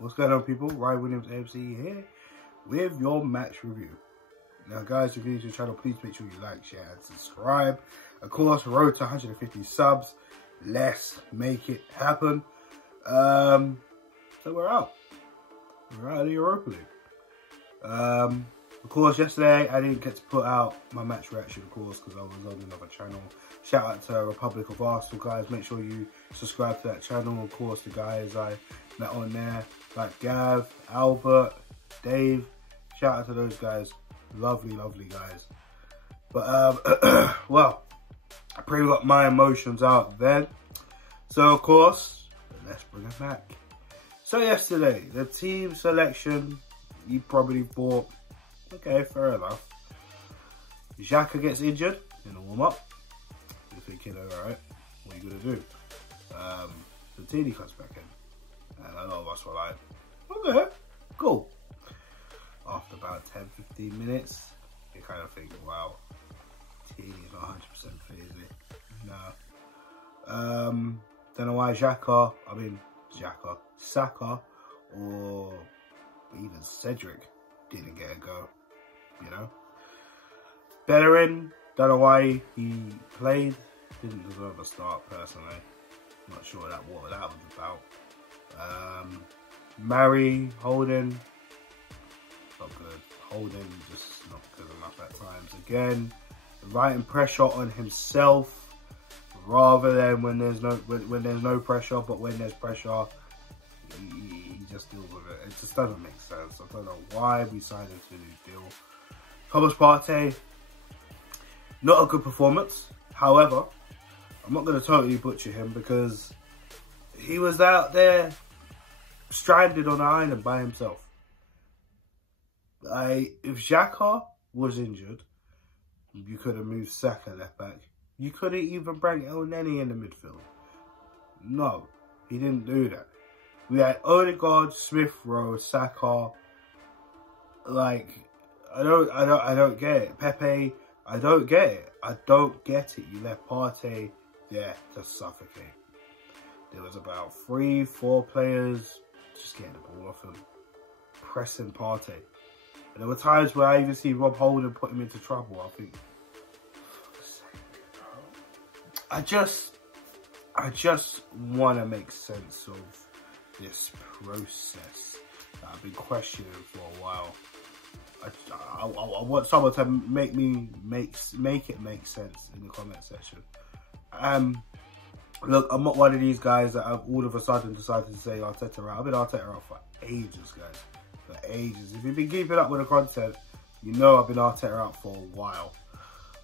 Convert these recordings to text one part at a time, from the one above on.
What's going on, people? Ryan Williams AMC here with your match review. Now, guys, if you're new to the channel, please make sure you like, share, and subscribe. Of course, road to 150 subs. Let's make it happen. So we're out. We're out of the Europa League. Of course, yesterday I didn't get to put out my match reaction, of course, because I was on another channel. Shout out to Republic of Arsenal, guys. Make sure you subscribe to that channel. Of course, the guys I met on there, like Gav, Albert, Dave. Shout out to those guys. Lovely, lovely guys. But, well, I pretty got my emotions out then. So, of course, let's bring it back. So, yesterday, the team selection, you probably thought, okay, fair enough. Xhaka gets injured in the warm-up. You're thinking, alright, what are you going to do? Tini comes back in. And a lot of us were like, okay, cool. After about 10-15 minutes, you kind of think, wow, Tini's not 100% fit, is it? No. Don't know why Saka, or even Cedric didn't get a go, you know. Bellerin, don't know why he played, didn't deserve a start personally. Not sure what that was about. Mary, Holden, not good. Holden just not good enough at times. Again, writing pressure on himself rather than when there's no pressure, but when there's pressure, he just deals with it. It just doesn't make sense. I don't know why we signed him to a new deal. Thomas Partey, not a good performance. However, I'm not going to totally butcher him because he was out there stranded on an island by himself. If Xhaka was injured, you could have moved Saka left back. You could have even brought El Neni in the midfield. No, he didn't do that. We had Odegaard, Smith Rowe, Saka. Like, I don't get it. Pepe, I don't get it. I don't get it. You left Partey there to suffocate. There was about 3-4 players just getting the ball off him, pressing Partey. And there were times where I even see Rob Holden put him into trouble. I think, I just want to make sense of this process that I've been questioning for a while. I want someone to make it make sense in the comment section. Look, I'm not one of these guys that have all of a sudden decided to say Arteta out. I've been Arteta out for ages, guys. For ages. If you've been keeping up with the content, you know I've been Arteta out for a while.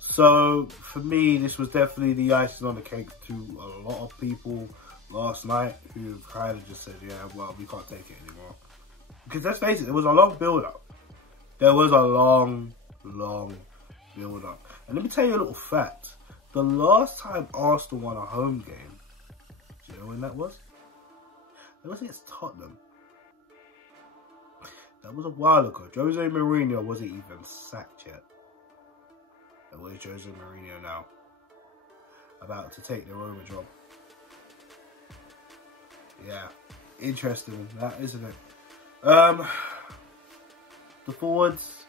So, for me, this was definitely the icing on the cake to a lot of people last night who kind of just said, yeah, well, we can't take it anymore. Because let's face it, it was a long build-up. There was a long build-up. And let me tell you a little fact. The last time Arsenal won a home game, do you know when that was? It was against Tottenham. That was a while ago. Jose Mourinho wasn't even sacked yet. And where's Jose Mourinho now? About to take the Roma job. Yeah, interesting that, isn't it? The forwards,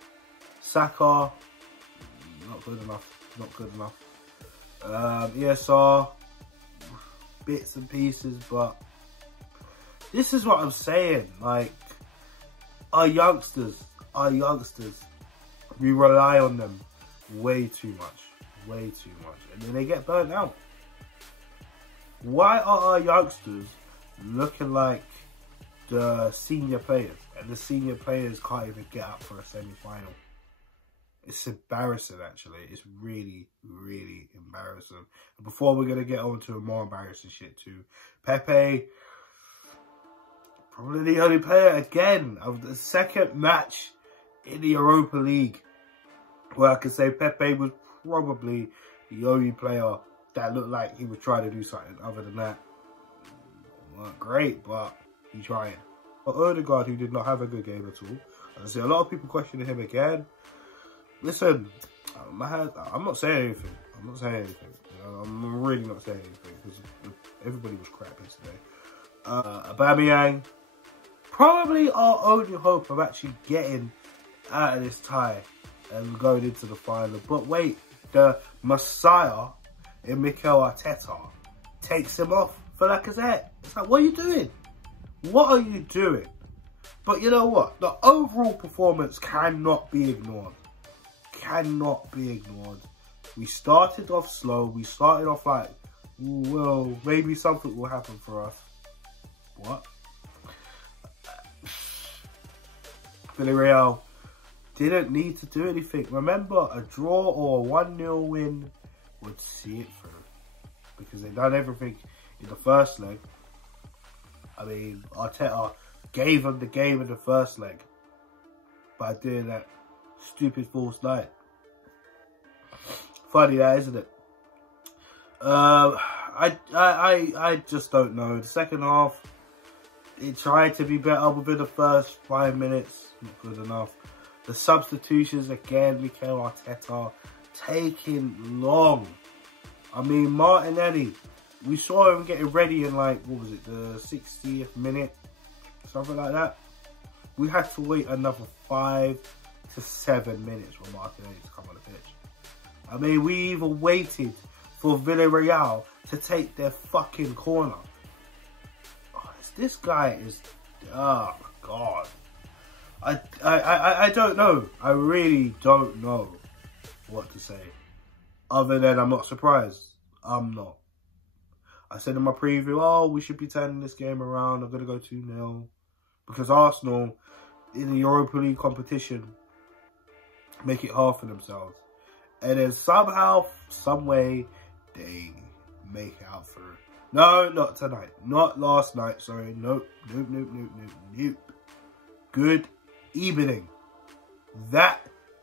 Saka, not good enough. Not good enough. ESR, bits and pieces, but this is what I'm saying. Like, our youngsters, we rely on them way too much, and then they get burnt out. Why are our youngsters looking like the senior players, and the senior players can't even get up for a semi-final? It's embarrassing, actually. It's really, really embarrassing. And before we're going to get on to a more embarrassing shit too, Pepe, probably the only player, again, of the second match in the Europa League where I can say Pepe was probably the only player that looked like he was trying to do something. Other than that, it weren't great, but he tried. But Odegaard, who did not have a good game at all. I see a lot of people questioning him again. Listen, I'm not saying anything. You know, I'm really not saying anything because everybody was crap yesterday. Aubameyang, probably our only hope of actually getting out of this tie and going into the final. But wait, the Messiah in Mikel Arteta takes him off for Lacazette. It's like, what are you doing? What are you doing? But you know what? The overall performance cannot be ignored. Cannot be ignored. We started off slow. We started off like, well, maybe something will happen for us. What? Villarreal didn't need to do anything. Remember, a draw or a 1-0 win would see it through. Because they've done everything in the first leg. I mean, Arteta gave them the game in the first leg by doing that stupid false night. Funny that, isn't it? I just don't know. The second half, it tried to be better within the first 5 minutes. Not good enough. The substitutions again, Mikel Arteta taking long. I mean, Martinelli, we saw him getting ready in like, what was it, the 60th minute? Something like that. We had to wait another 5 to 7 minutes for Martinelli to come on the pitch. I mean, we even waited for Villarreal to take their fucking corner. Oh, this guy is, oh my God. I don't know. I really don't know what to say. Other than I'm not surprised. I'm not. I said in my preview, oh, we should be turning this game around. I'm going to go 2-0. Because Arsenal, in the Europa League competition, make it hard for themselves. And then somehow, some way, they make it out for it. No, not tonight. Not last night. Sorry. Nope. Nope, nope, nope, nope, nope. Good evening. That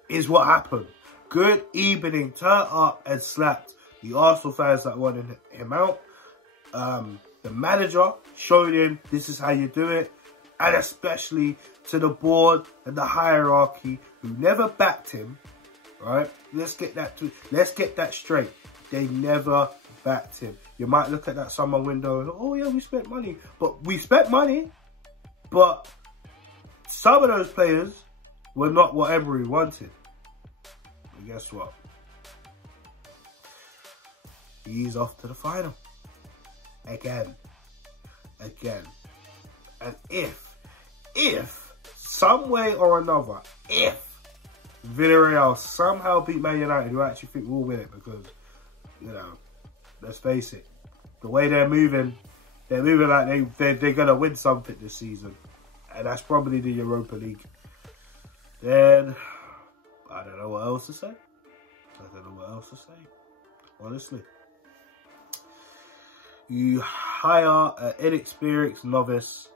is what happened. Good evening. Turned up and slapped the Arsenal fans that wanted him out. The manager showed him this is how you do it. And especially to the board and the hierarchy who never backed him. Right? Let's get that straight. They never backed him. You might look at that summer window and, oh yeah, we spent money. But we spent money. But some of those players were not what Emery wanted. But guess what? He's off to the final. Again. And if, some way or another, if Villarreal somehow beat Man United, who I actually think will win it because, you know, let's face it, the way they're moving like they're going to win something this season. And that's probably the Europa League. Then, I don't know what else to say. Honestly. You hire an inexperienced novice,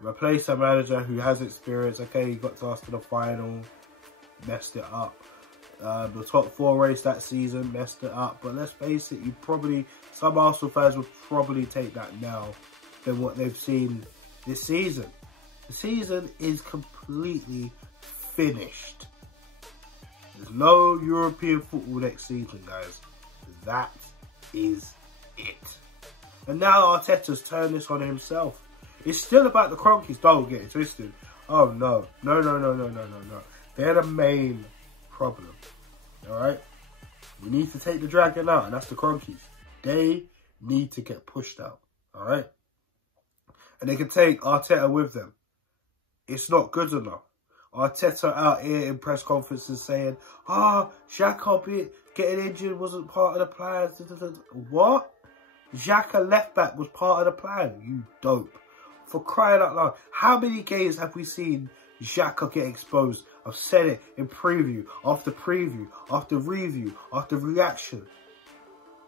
replace a manager who has experience. Okay, you got to us to the final, messed it up. The top 4 race that season, messed it up. But let's face it, some Arsenal fans would probably take that now than what they've seen this season. The season is completely finished. There's no European football next season, guys. That is it. And now Arteta's turned this on himself. It's still about the Cronkies. Don't get it twisted. Oh, no. No. They're the main problem. Alright? We need to take the dragon out, and that's the Cronkies. They need to get pushed out. Alright? And they can take Arteta with them. It's not good enough. Arteta out here in press conferences saying, Xhaka getting injured wasn't part of the plan. What? Xhaka left back was part of the plan. You dope. For crying out loud. How many games have we seen Xhaka get exposed? I've said it in preview, after review, after reaction.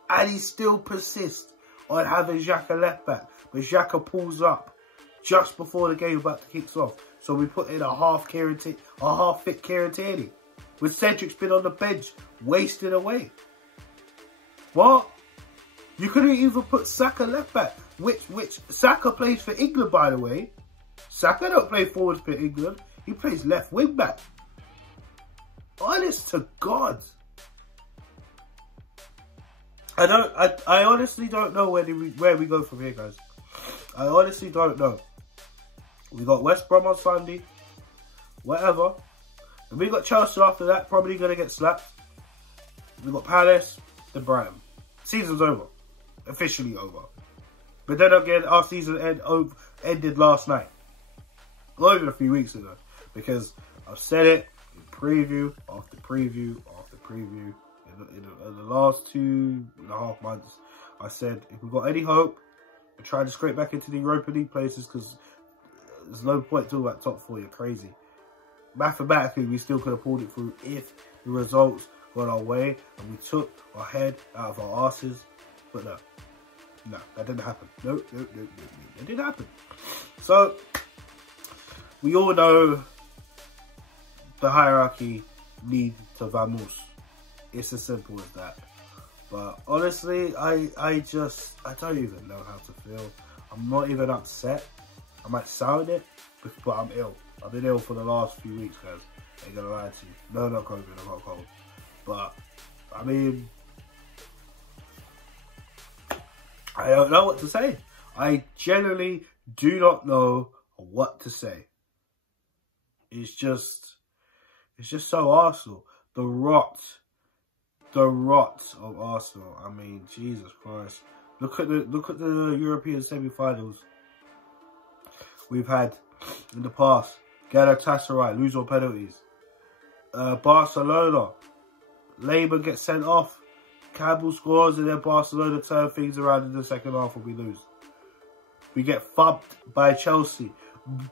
And he still persists on having Xhaka left back. But Xhaka pulls up just before the game about to kick off. So we put in a half-fit Kieran Tierney. With Cedric's been on the bench, wasting away. What? You couldn't even put Saka left back. Which Saka plays for England, by the way. Saka don't play forwards for England. He plays left wing back. Honest to God. I honestly don't know where we go from here, guys. I honestly don't know. We got West Brom on Sunday. Whatever. And we got Chelsea after that, probably going to get slapped. We got Palace, then Brighton. Season's over. Officially over. But then again, our season ended last night. Not even a few weeks ago. Because I've said it in preview after preview after preview. In the last 2.5 months, I said, if we've got any hope, we're trying to scrape back into the Europa League places, because there's no point talking about top 4, you're crazy. Mathematically, we still could have pulled it through if the results got our way and we took our head out of our asses. But no, that didn't happen. No, it didn't happen. So, we all know the hierarchy needs to vamos. It's as simple as that. But honestly, I don't even know how to feel. I'm not even upset. I might sound it, but I'm ill. I've been ill for the last few weeks, guys. I ain't gonna lie to you. No, not COVID, I'm not cold. But, I mean, I don't know what to say. I generally do not know what to say. It's just so Arsenal. The rot of Arsenal. I mean, Jesus Christ. Look at the European semi-finals we've had in the past. Galatasaray lose on penalties. Barcelona, Labour gets sent off. Campbell scores, and then Barcelona turn things around in the second half and we lose. We get thumped by Chelsea.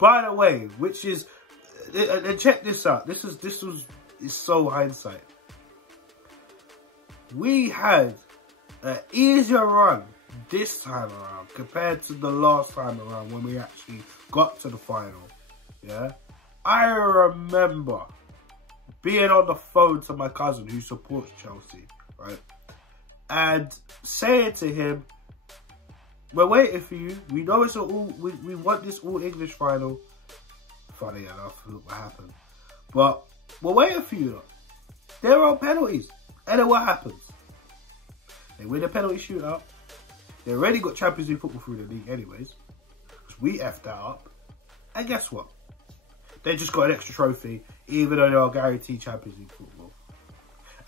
By the way, which is, and check this out. This was so hindsight. We had an easier run this time around compared to the last time around when we actually got to the final. Yeah, I remember being on the phone to my cousin who supports Chelsea, right, and saying to him, "We're waiting for you. We know it's we want this all English final." Funny enough, look what happened. But we're waiting for you. There are penalties. And then what happens? They win the penalty shootout. They already got Champions League football through the league anyways. Because we effed that up. And guess what? They just got an extra trophy, even though they are guaranteed Champions League football.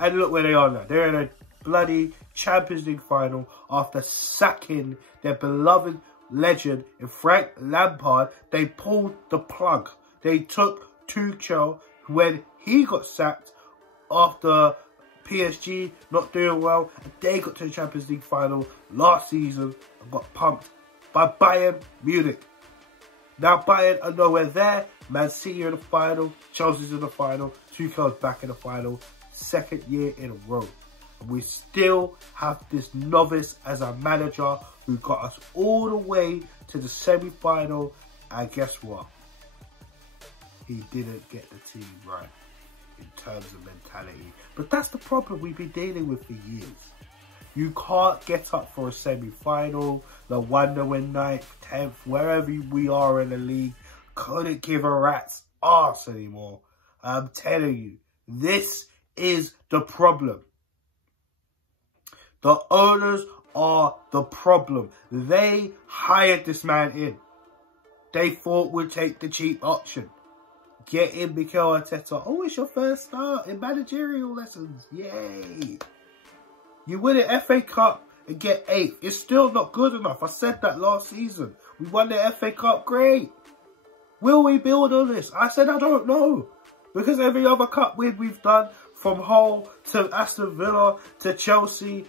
And look where they are now. They're in a bloody Champions League final after sacking their beloved legend in Frank Lampard. They pulled the plug. They took Tuchel when he got sacked after PSG not doing well, and they got to the Champions League final last season and got pumped by Bayern Munich. Now Bayern are nowhere there. Man City are in the final, Chelsea's in the final, Tuchel's back in the final, second year in a row. And we still have this novice as a manager who got us all the way to the semi-final, and guess what? He didn't get the team right in terms of mentality. But that's the problem we've been dealing with for years. You can't get up for a semi-final. No wonder when 9th, 10th, wherever we are in the league, couldn't give a rat's arse anymore. I'm telling you, this is the problem. The owners are the problem. They hired this man in. They thought we'd take the cheap option. Get in Mikel Arteta. Oh, it's your first start in managerial lessons. Yay. You win an FA Cup and get 8th. It's still not good enough. I said that last season. We won the FA Cup. Great. Will we build on this? I said I don't know. Because every other cup win we've done, from Hull to Aston Villa to Chelsea,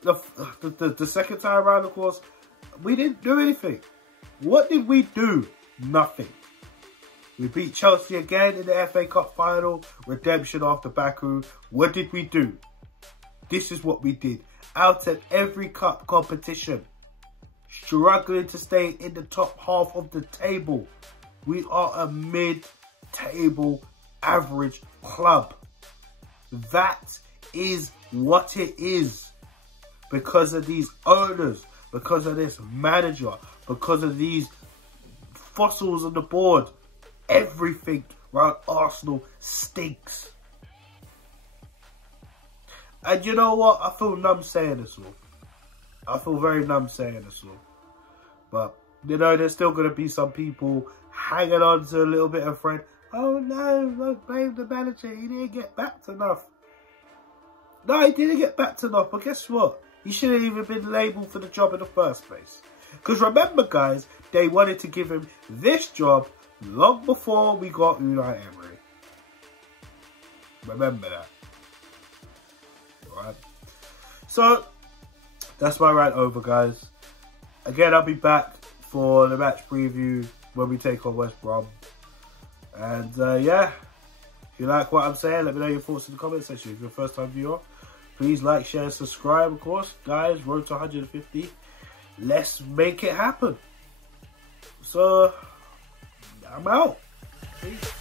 the second time around, of course, we didn't do anything. What did we do? Nothing. We beat Chelsea again in the FA Cup final. Redemption after Baku. What did we do? This is what we did. Out of every cup competition. Struggling to stay in the top half of the table. We are a mid-table average club. That is what it is. Because of these owners. Because of this manager. Because of these fossils on the board. Everything around Arsenal stinks. And you know what? I feel numb saying this all. I feel very numb saying this all. But You know, there's still going to be some people hanging on to a little bit of Fred. Oh no, don't blame the manager. He didn't get backed enough. No, he didn't get backed enough. But guess what? He shouldn't even been labelled for the job in the first place. Because remember, guys, they wanted to give him this job long before we got Unai Emery. Remember that. Right. So, that's my rant over, guys. Again, I'll be back for the match preview when we take on West Brom. And yeah, if you like what I'm saying, let me know your thoughts in the comment section. If you're a first time viewer, please like, share, and subscribe, of course. Guys, road to 150. Let's make it happen. So, I'm out. Peace.